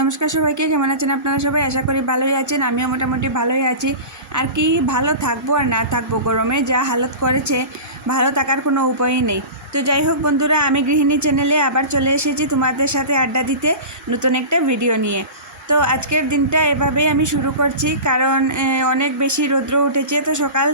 নমস্কার সবাইকে, কেমন আছেন আপনারা সবাই? আশা করি ভালোই আছেন, আমিও মোটামুটি ভালোই আছি। আর কি, ভালো থাকব আর না থাকব গরমে, যা হালত করেছে, ভালো থাকার কোনো উপায়ই নেই। তো যাই হোক বন্ধুরা, আমি গৃহিণী চ্যানেলে আবার চলে এসেছি তোমাদের সাথে আড্ডা দিতে নতুন একটা ভিডিও নিয়ে। তো আজকের দিনটা এভাবেই আমি শুরু করছি, কারণ অনেক বেশি রৌদ্র উঠেছে, তো সকাল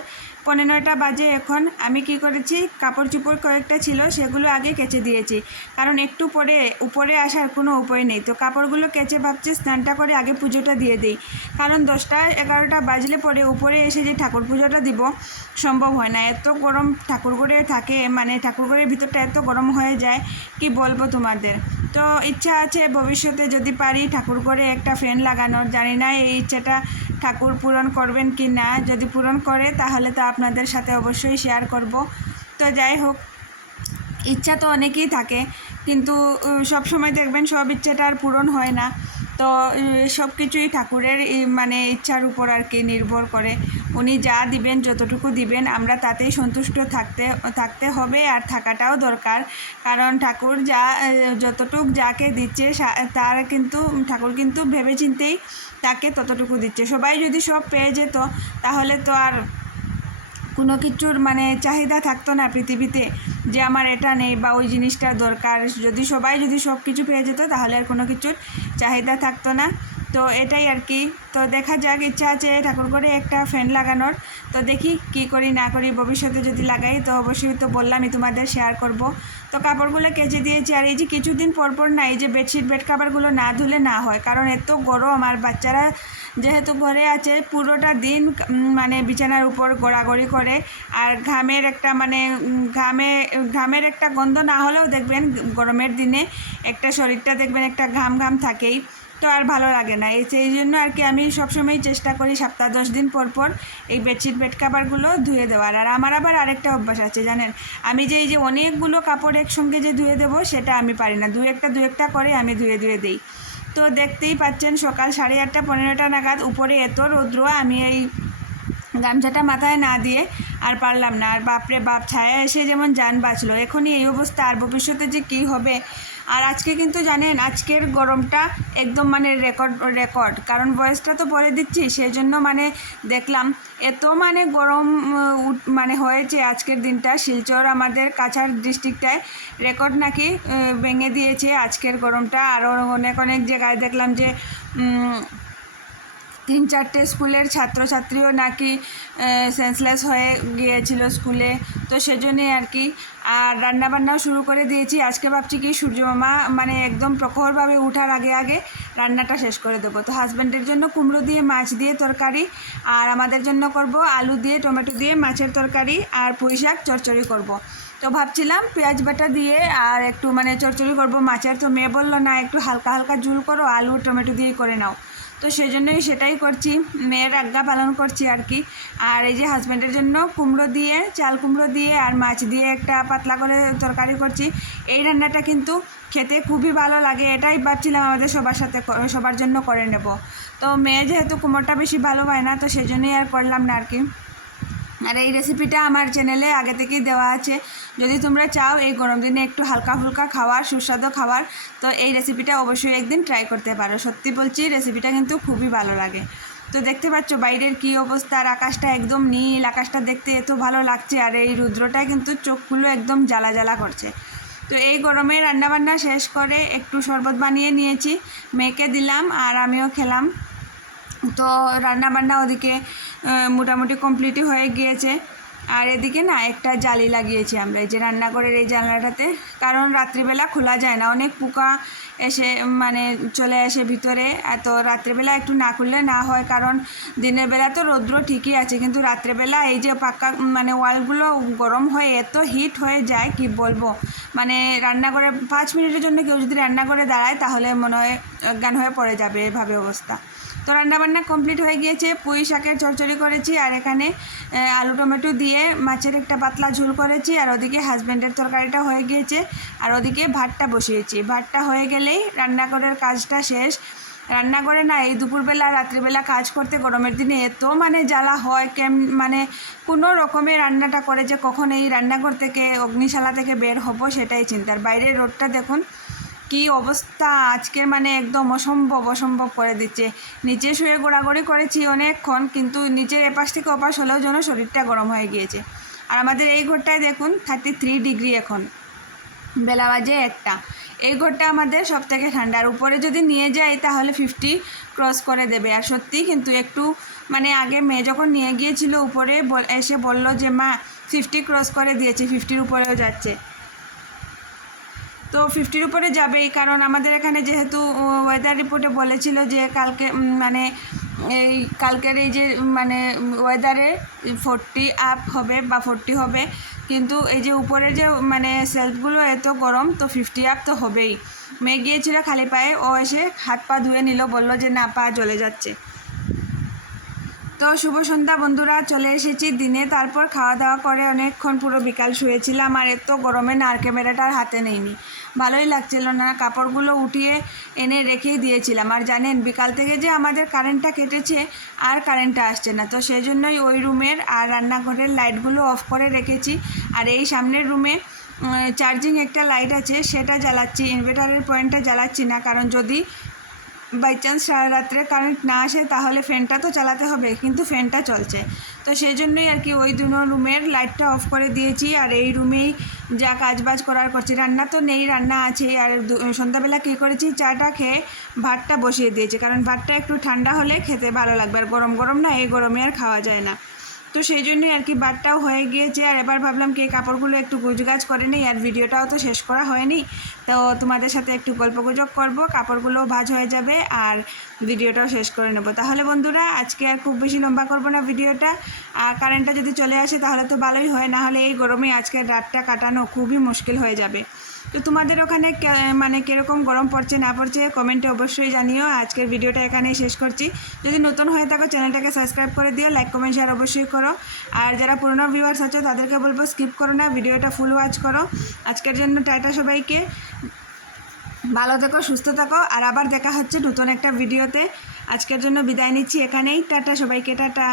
পনেরোটা বাজে এখন। আমি কি করেছি? কাপড় চুপড় কয়েকটা ছিল, সেগুলো আগে কেচে দিয়েছি। কারণ একটু পরে, উপরে আসার কোনো উপায় নেই। তো কাপড়গুলো কেচে ভাবছি, স্নানটা করে আগে পুজোটা দিয়ে দিই। কারণ দশটা, এগারোটা বাজলে পরে উপরে এসে যে ঠাকুর পুজোটা দিব, সম্ভব হয় না। এত গরম ঠাকুরঘরে থাকে মানে ঠাকুরঘরের ভিতরটা এত গরম হয়ে যায়, কি বলব তোমাদের? তো ইচ্ছা আছে ভবিষ্যতে যদি পারি ঠাকুর করে একটা ফ্যান লাগানোর। জানি না এই ইচ্ছাটা ঠাকুর পূরণ করবেন কি না। যদি পূরণ করে তাহলে তো আপনাদের সাথে অবশ্যই শেয়ার করব। তো যাই হোক, ইচ্ছা তো অনেকেই থাকে, কিন্তু সব সময় দেখবেন সব ইচ্ছাটা আর পূরণ হয় না। তো সব কিছুই ঠাকুরের মানে ইচ্ছার উপর আর কি নির্ভর করে। উনি যা দিবেন, যতটুকু দিবেন, আমরা তাতেই সন্তুষ্ট থাকতে থাকতে হবে আর থাকাটাও দরকার। কারণ ঠাকুর যা, যতটুক যাকে দিচ্ছে তার কিন্তু, ঠাকুর কিন্তু ভেবেচিন্তেই তাকে ততটুকু দিচ্ছে। সবাই যদি সব পেয়ে যেত, তাহলে তো আর কোনো কিছুর মানে চাহিদা থাকতো না পৃথিবীতে যে আমার এটা নেই বা ওই জিনিসটা দরকার। যদি সবাই যদি সব কিছু পেয়ে যেত, তাহলে আর কোনো কিছুর চাহিদা থাকতো না। তো এটাই আর কি। তো দেখা যাক, ইচ্ছা আছে ঠাকুর করে একটা ফ্যান লাগানোর। তো দেখি কি করি, না করি, ভবিষ্যতে যদি লাগাই, তো অবশ্যই তো বললামই তোমাদের শেয়ার করব। তো কাপড়গুলো কেচে দিয়েছি, আর এই যে কিছুদিন পর পর না, এই যে বেডশিট বেড কাভারগুলো না ধুলে না হয়, কারণ এত গরম, আর বাচ্চারা যেহেতু ঘরে আছে, পুরোটা দিন মানে বিছানার উপর গোড়াগড়ি করে, আর ঘামের একটা মানে ঘামে, ঘামের একটা গন্ধ না হলেও দেখবেন, গরমের দিনে একটা শরীরটা দেখবেন একটা ঘাম ঘাম থাকেই। তো আর ভালো লাগে না। এই সেই জন্য আর কি আমি সবসময় চেষ্টা করি সপ্তাহ দশ দিন পর পর এই বেডশিট বেড কাভারগুলো ধুয়ে দেওয়ার। আর আমার আবার আরেকটা অভ্যাস আছে, জানেন? আমি যে, এই যে অনেকগুলো কাপড় একসঙ্গে যে ধুয়ে দেবো, সেটা আমি পারি না। দু একটা দু একটা করে আমি ধুয়ে ধুয়ে দিই। তো দেখতেই পাচ্ছেন, সকাল সাড়ে আটটা, পনেরোটা নাগাদ উপরে এত রৌদ্র, আমি এই গামছাটা মাথায় না দিয়ে আর পারলাম না। আর বাপরে বাপ, ছায়া এসে যেমন যান বাঁচলো। এখনই এই অবস্থা। আর ভবিষ্যতে যে কী হবে আর আজকে কিন্তু জানেন, আজকের গরমটা একদম মানে রেকর্ড রেকর্ড কারণ বয়সটা তো পরে দিচ্ছি সেই জন্য মানে দেখলাম এত মানে গরম মানে হয়েছে আজকের দিনটা। শিলচর আমাদের কাছার ডিস্ট্রিক্টটায় রেকর্ড নাকি ভেঙে দিয়েছে আজকের গরমটা। আরও অনেক অনেক জায়গায় দেখলাম যে তিন চারটে স্কুলের ছাত্রছাত্রীও নাকি সেন্সলেস হয়ে গিয়েছিল স্কুলে। তো সেজন্যই আর কি। আর রান্নাবান্নাও শুরু করে দিয়েছি। আজকে ভাবছি কি, সূর্যমামা মানে একদম প্রখরভাবে উঠার আগে আগে রান্নাটা শেষ করে দেবো। তো হাজব্যান্ডের জন্য কুমড়ো দিয়ে, মাছ দিয়ে তরকারি, আর আমাদের জন্য করব আলু দিয়ে, টমেটো দিয়ে মাছের তরকারি, আর পুঁই শাক চচ্চড়ি করব। তো ভাবছিলাম পেঁয়াজ বাটা দিয়ে, আর একটু মানে চচ্চড়ি করব মাছের। তো মেয়ে বলল, না, একটু হালকা হালকা ঝুল করো, আলু, টমেটো দিয়ে করে নাও। তো সেই জন্যই সেটাই করছি। মেয়ের আজ্ঞা পালন করছি আর কি। আর এই যে হাজব্যান্ডের জন্য কুমড়ো দিয়ে, চাল কুমড়ো দিয়ে আর মাছ দিয়ে একটা পাতলা করে তরকারি করছি। এই রান্নাটা কিন্তু খেতে খুবই ভালো লাগে, এটাই ভাবছিলাম আমাদের সবার সাথে সবার জন্য করে নেব। তো মেয়ে যেহেতু কুমড়োটা বেশি ভালো হয় না, তো সেজন্যই আর করলাম না আর কি। আর এই রেসিপিটা আমার চ্যানেলে আগে থেকেই দেওয়া আছে। যদি তোমরা চাও এই গরম দিনে একটু হালকা ফুলকা খাওয়ার, সুস্বাদু খাবার তো এই রেসিপিটা অবশ্যই একদিন ট্রাই করতে পারো। সত্যি বলছি রেসিপিটা কিন্তু খুবই ভালো লাগে। তো দেখতে পাচ্ছ, বাইরের কী অবস্থা? আর আকাশটা একদম নীল, আকাশটা দেখতে এত ভালো লাগছে, আর এই রুদ্রটায় কিন্তু চোখগুলো একদম জ্বালা জ্বালা করছে। তো এই গরমে রান্নাবান্না শেষ করে একটু শরবত বানিয়ে নিয়েছি মেয়েকে দিলাম, আর আমিও খেলাম। তো রান্নাবান্না ওদিকে মোটামুটি কমপ্লিটই হয়ে গিয়েছে। আর এদিকে না একটা জালি লাগিয়েছি আমরা, এই যে রান্নাঘরের এই জানলাটাতে। কারণ রাত্রিবেলা খোলা যায় না, অনেক পোকা এসে মানে চলে আসে ভিতরে। আর তো রাত্রিবেলা একটু না খুললে না হয়, কারণ দিনের বেলা তো রৌদ্র ঠিকই আছে, কিন্তু রাত্রেবেলা এই যে পাক্কা মানে ওয়ালগুলো গরম হয়ে এত হিট হয়ে যায়, কি বলব? মানে রান্নাঘরে পাঁচ মিনিটের জন্য কেউ যদি রান্না করে দাঁড়ায়, তাহলে মনে হয় জ্ঞান হয়ে পড়ে যাবে এভাবে অবস্থা। তো রান্নাবান্না কমপ্লিট হয়ে গিয়েছে, পুঁই শাকের চচ্চড়ি করেছি, আর এখানে আলু টমেটো দিয়ে মাছের একটা পাতলা ঝোল করেছি, আর ওদিকে হাজব্যান্ডের তরকারিটা হয়ে গিয়েছে, আর ওদিকে ভাতটা বসিয়েছি। ভাতটা হয়ে গেলেই রান্নাঘরের কাজটা শেষ। রান্না করে না, এই দুপুরবেলা, রাত্রিবেলা কাজ করতে গরমের দিনে এত মানে জ্বালা হয়, কেম মানে কোনো রকমের রান্নাটা করে যে কখন এই রান্নাঘর থেকে, অগ্নিশালা থেকে বের হব সেটাই চিন্তার। বাইরের রোডটা দেখুন কি অবস্থা? আজকে মানে একদম অসম্ভব অসম্ভব করে দিচ্ছে। নিচে শুয়ে গোড়াগড়ি করেছি অনেকক্ষণ, কিন্তু নিচের এপাশ থেকে ওপাশ হলেও যেন শরীরটা গরম হয়ে গিয়েছে। আর আমাদের এই ঘরটায় দেখুন থার্টি থ্রি ডিগ্রি এখন। বেলা বাজে একটা। এই ঘরটা আমাদের সব থেকে ঠান্ডা। আর উপরে যদি নিয়ে যাই, তাহলে ফিফটি ক্রস করে দেবে। আর সত্যি কিন্তু একটু মানে আগে মেয়ে যখন নিয়ে গিয়েছিল উপরে এসে বলল যে, মা ফিফটি ক্রস করে দিয়েছে ফিফটির উপরেও যাচ্ছে। তো ফিফটির উপরে যাবেই। কারণ আমাদের এখানে যেহেতু ওয়েদার রিপোর্টে বলেছিল যে কালকে মানে এই কালকের এই যে মানে ওয়েদারে ফোরটি আপ হবে বা ফোরটি হবে। কিন্তু এই যে উপরে যে মানে সেলফগুলো এত গরম, তো ফিফটি আপ তো হবেই। মেয়ে গিয়েছিল খালি পায়ে, ও এসে হাত পা ধুয়ে নিল, বলল যে না, পা জ্বলে যাচ্ছে। তো শুভ সন্ধ্যা, বন্ধুরা। চলে এসেছি দিনে। তারপর খাওয়া দাওয়া করে অনেকক্ষণ পুরো বিকাল শুয়েছিলাম আর এত গরমে না আর ক্যামেরাটা আর হাতে নেইনি। ভালোই লাগছিল না, কাপড়গুলো উঠিয়ে এনে রেখেই দিয়েছিলাম। আর জানেন, বিকাল থেকে যে আমাদের কারেন্টটা কেটেছে আর কারেন্টটা আসছে না। তো সেই জন্যই ওই রুমের আর রান্নাঘরের লাইটগুলো অফ করে রেখেছি। আর এই সামনের রুমে চার্জিং একটা লাইট আছে, সেটা জ্বালাচ্ছি ইনভার্টারের পয়েন্টটা জ্বালাচ্ছি না। কারণ যদি বাই চান্স সারা রাত্রে কারেন্ট না আসে, তাহলে ফ্যানটা তো চালাতে হবে, কিন্তু ফ্যানটা চলছে। তো সেই জন্যই আর কি ওই দুটো রুমের লাইটটা অফ করে দিয়েছি, আর এই রুমেই যা কাজবাজ করার করছি। রান্না তো নেই, রান্না আছে, আর সন্ধ্যাবেলা কী করেছি, চাটা খেয়ে ভাতটা বসিয়ে দিয়েছি, কারণ ভাতটা একটু ঠান্ডা হলে খেতে ভালো লাগবে, আর গরম গরম না, এই গরমে আর খাওয়া যায় না। তো সেই জন্যই আর কি বাটটাও হয়ে গিয়েছে। আর এবার ভাবলাম কি কাপড়গুলো একটু গুজগাজ করে নিই, আর ভিডিওটাও তো শেষ করা হয়নি। তো তোমাদের সাথে একটু গল্প গুজব করব, কাপড়গুলোও ভাজ হয়ে যাবে, আর ভিডিওটাও শেষ করে নেব। তাহলে বন্ধুরা, আজকে আর খুব বেশি লম্বা করব না ভিডিওটা। আর কারেন্টটা যদি চলে আসে, তাহলে তো ভালোই হয়, না হলে এই গরমে আজকের রাতটা কাটানো খুবই মুশকিল হয়ে যাবে। তো তোমাদের ওখানে মানে কীরকম গরম পড়ছে না পড়ছে কমেন্টে অবশ্যই জানিও। আজকের ভিডিওটা এখানেই শেষ করছি। যদি নতুন হয়ে থাকো চ্যানেলটাকে সাবস্ক্রাইব করে দিও লাইক কমেন্ট শেয়ার অবশ্যই করো। আর যারা পুরনো ভিউয়ার্স আছো, তাদেরকে বলব স্কিপ করো না ভিডিওটা ফুল ওয়াচ করো। আজকের জন্য টাটা সবাইকে। ভালো থেকো, সুস্থ থাকো। আর আবার দেখা হচ্ছে নতুন একটা ভিডিওতে আজকের জন্য বিদায় নিচ্ছি এখানেই। টাটা সবাইকে, টাটা।